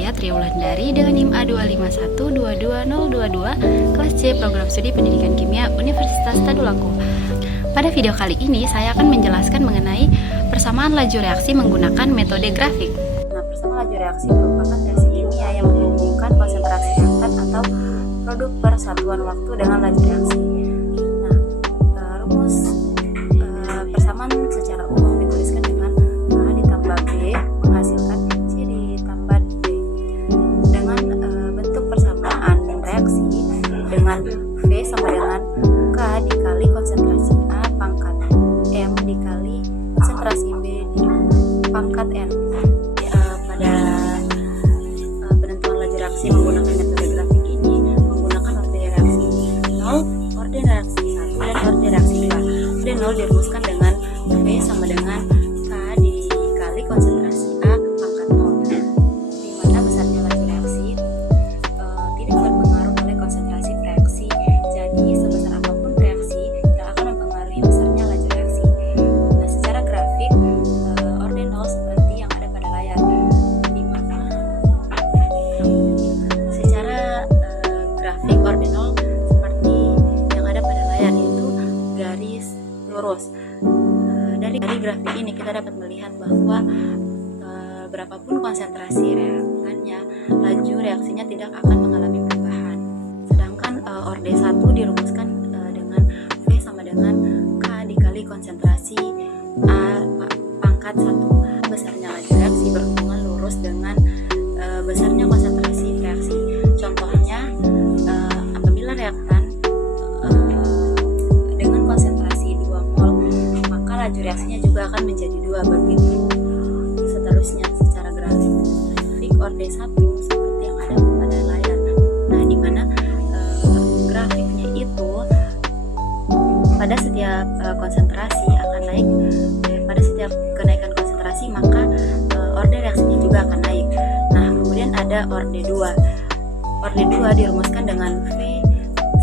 saya Tria Wulandari dengan NIM A25122022 kelas C Program Studi Pendidikan Kimia Universitas Tadulako. Pada video kali ini saya akan menjelaskan mengenai persamaan laju reaksi menggunakan metode grafik. Nah, persamaan laju reaksi merupakan reaksi kimia yang menghubungkan konsentrasi reaktan atau produk per satuan waktu dengan laju reaksi. Nah, rumus persamaan secara umum dituliskan dengan A ditambah B menghasilkan C ditambah D. Dengan bentuk persamaan reaksi dengan V sama dengan K dikali konsentrasi A pangkat M dikali konsentrasi B di pangkat N. Pada penentuan laju reaksi menggunakan metode grafik ini menggunakan orde reaksi 0, orde reaksi 1, dan orde reaksi 2. Orde 0 dirumuskan dengan V sama dengan K dikali konsentrasi A pangkat 0, di mana besarnya laju reaksi tidak berpengaruh oleh konsentrasi reaksi. Jadi sebesar apapun reaksi tidak akan mempengaruhi besarnya laju reaksi. Nah, secara grafik orde 0 seperti yang ada pada layar, di mana secara grafik orde 0 seperti yang ada pada layar, yaitu garis lurus. Dari grafik ini kita dapat melihat bahwa berapapun konsentrasi reaktannya, laju reaksinya tidak akan mengalami perubahan. Sedangkan orde 1 dirumuskan dengan V sama dengan K dikali konsentrasi A pangkat 1. Besarnya laju reaksi berhubungan lurus dengan besarnya konsentrasi reaksi. Contohnya, apabila reaktan dengan konsentrasi 2 mol, maka laju reaksinya juga akan menjadi 2. Begitu seterusnya secara grafik orde 1 seperti yang ada pada layar. Nah, di mana grafiknya itu pada setiap konsentrasi akan naik, pada setiap kenaikan konsentrasi maka orde reaksinya juga akan naik. Nah, kemudian ada orde 2. Orde 2 dirumuskan dengan V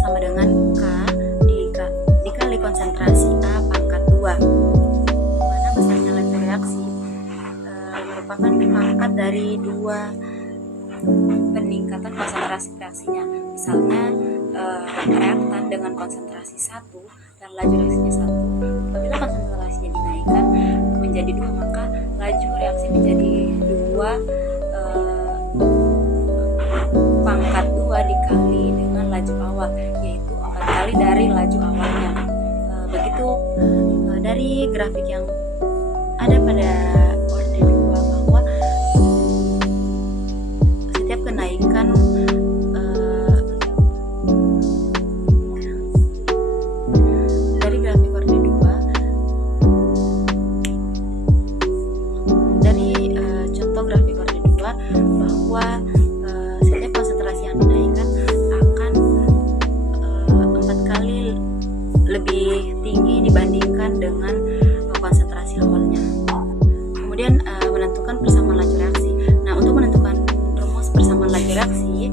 sama dengan K dikali konsentrasi A pangkat 2, mana besarnya laju reaksi merupakan pangkat dari 2 peningkatan konsentrasi reaksinya. Misalnya reaktan dengan konsentrasi 1 dan laju reaksinya 1, apabila konsentrasinya dinaikkan menjadi 2 maka laju reaksi menjadi 2 pangkat 2 dikali dengan laju awal, yaitu 4 kali dari laju awalnya. Begitu dari grafik yang ada pada orde 2 bahwa setiap kenaikan dari grafik orde 2, dari contoh grafik orde 2 bahwa setiap konsentrasi yang dinaikkan akan 4 kali lebih tinggi dibandingkan dengan konsentrasi awalnya. Kemudian menentukan persamaan laju reaksi. Nah, untuk menentukan rumus persamaan laju reaksi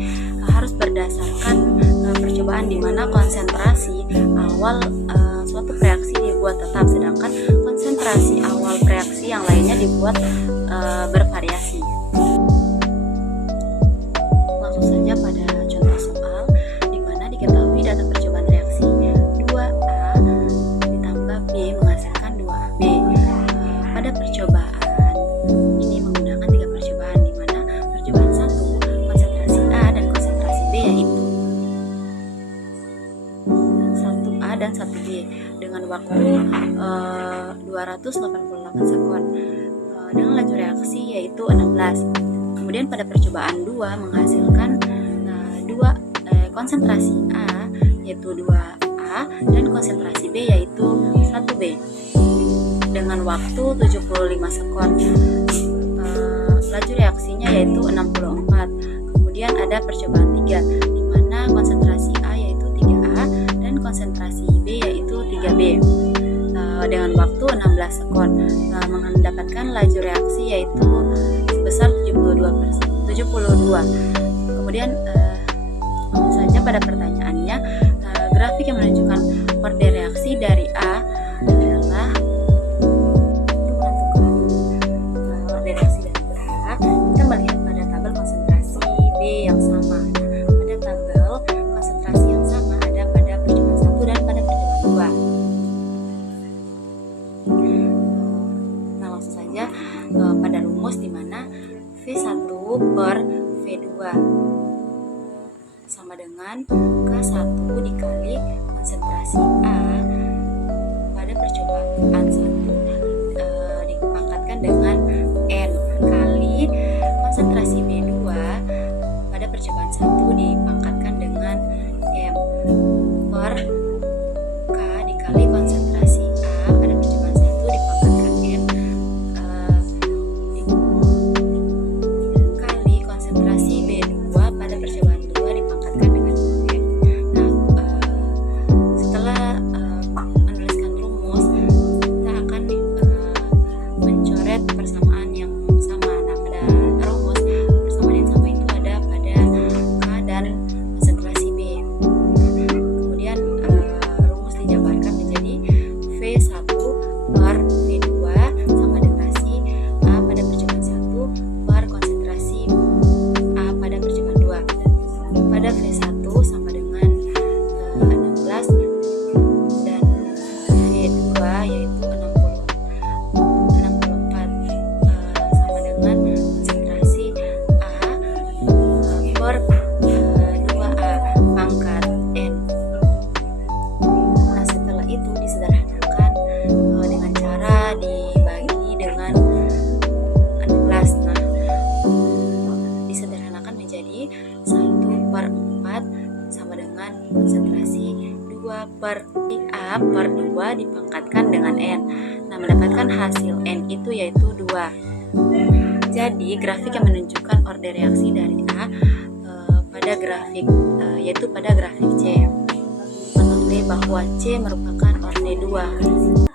harus berdasarkan percobaan di mana konsentrasi awal suatu reaksi dibuat tetap, sedangkan konsentrasi awal reaksi yang lainnya dibuat bervariasi. Langsung saja pada contoh soal di mana diketahui data percobaan reaksi 2A ditambah B menghasilkan 2B. Pada percobaan ini menggunakan 3 percobaan, di mana percobaan 1 konsentrasi A dan konsentrasi B yaitu 1A dan 1B dengan waktu 288 sekon dengan laju reaksi yaitu 16. Kemudian pada percobaan 2 menghasilkan konsentrasi A yaitu 2A dan konsentrasi B yaitu 1B dengan waktu 75 sekon. Laju reaksinya yaitu 64. Kemudian ada percobaan 3 di mana konsentrasi A yaitu 3A dan konsentrasi B yaitu 3B dengan waktu 16 sekon, mendapatkan laju reaksi yaitu sebesar 72. Kemudian saja pada pertanyaannya, grafik yang menunjukkan orde reaksi dari A adalah orde reaksi dari A. Kita melihat pada tabel konsentrasi V2 sama dengan K1 dikali konsentrasi A pada percobaan 1 dipangkatkan dengan N kali konsentrasi B2 pada percobaan 1 dipangkatkan dengan M per K dikali konsentrasi A pada percobaan 1 dipangkatkan N kali konsentrasi B2 pada percobaan 2 dipangkatkan dengan N. Nah, setelah menuliskan rumus, kita akan mencoret persamaan yang sama. Nah, pada rumus persamaan yang sama itu ada pada K dan konsentrasi B. Kemudian rumus dijabarkan menjadi V1 per V2 sama dengan A pada percobaan 1 per konsentrasi A pada percobaan 2. Pada V1 sama dengan 16 dan V2 yaitu 64 sama dengan konsentrasi A per 2A pangkat N. Nah, setelah itu disederhanakan dengan cara dibagi dengan 16. Nah, disederhanakan menjadi 1 per 4 sama dengan konsentrasi 2 per A per 2 dipangkatkan dengan N. Nah, mendapatkan hasil N itu yaitu 2. Jadi grafik yang menunjukkan orde reaksi dari A pada grafik yaitu pada grafik C. Mengetahui bahwa C merupakan orde 2.